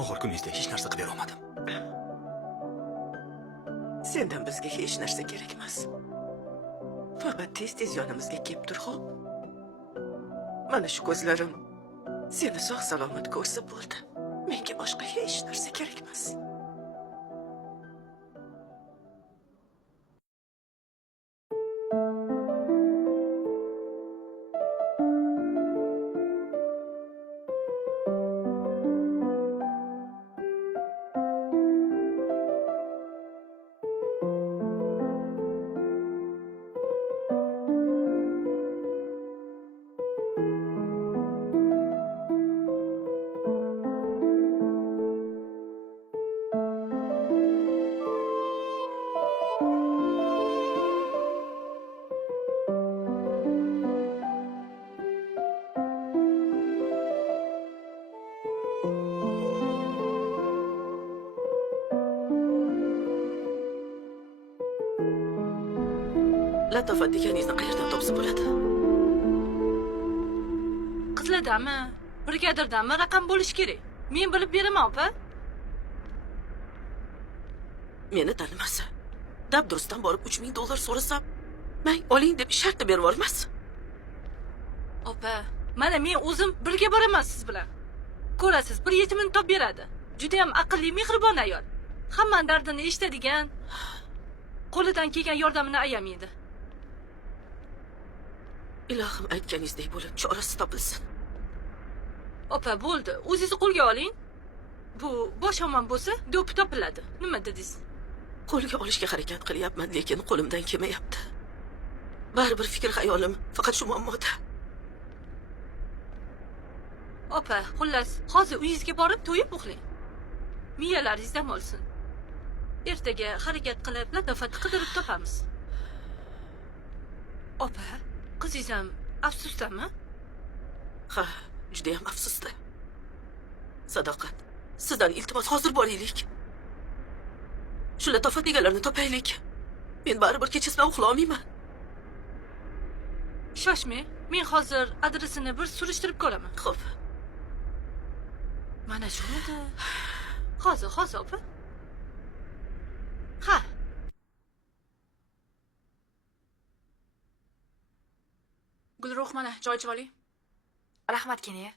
Oxir kuningizda hech narsa qilib bera olmadim. Sendan bizga hech narsa kerak emas. Faqat tez-tez yonimizga kelib tur, xo'p? Mana shu ko'zlarim seni sog' salomat ko'rsa bo'ldi. Menga boshqa hech narsa kerak emas. Latofat deganingizni qayerdan topsa bo'ladi? Qizlardami, brigadirdanmi raqam bo'lish kerak. Men bilib beraman, opa. Meni tanimasa, dabdurustdan borib $3000 so'rasam, men oling deb shartda berib yubormas. Opa, mana men o'zim birga boraman siz bilan. Ko'rasiz, bir yetimini topib beradi. Juda ham aqlli, mehribon ayol. Hammaning dardini eshitadigan, qo'lidan kelgan yordamini ayamaydi. Ilohim aytganingizdek bo'lib, chorasi topilsin. Opa, bo'ldi. O'zingizni qo'lga oling. Bu bosh omon bo'lsa, do'pi topiladi. Nima dedingiz? Qo'lga olishga harakat qilyapman, lekin qo'limdan kelmayapti. Baribir fikr xayolim faqat shu muammoda. Opa, xullas, hozir uyingizga borib to'yib uxlang. Miyalaringiz dam olsin. Ertaga harakat qilib, latofatni qidirib topamiz. Opa, qizingiz ham afsusdami? Ha, juda ham afsusda. Sadoqat, sizdan iltimos hozir boraylik. Shu latofat deganlarni topaylik. Men baribir kechasidan uxla olmayman. Shoshmang, men hozir adresini bir surishtirib ko'raman. Xo'p. Mana shunida. Hozir, opa. Ha. Gulruh, mana joy oling. Rahmat, Keniya.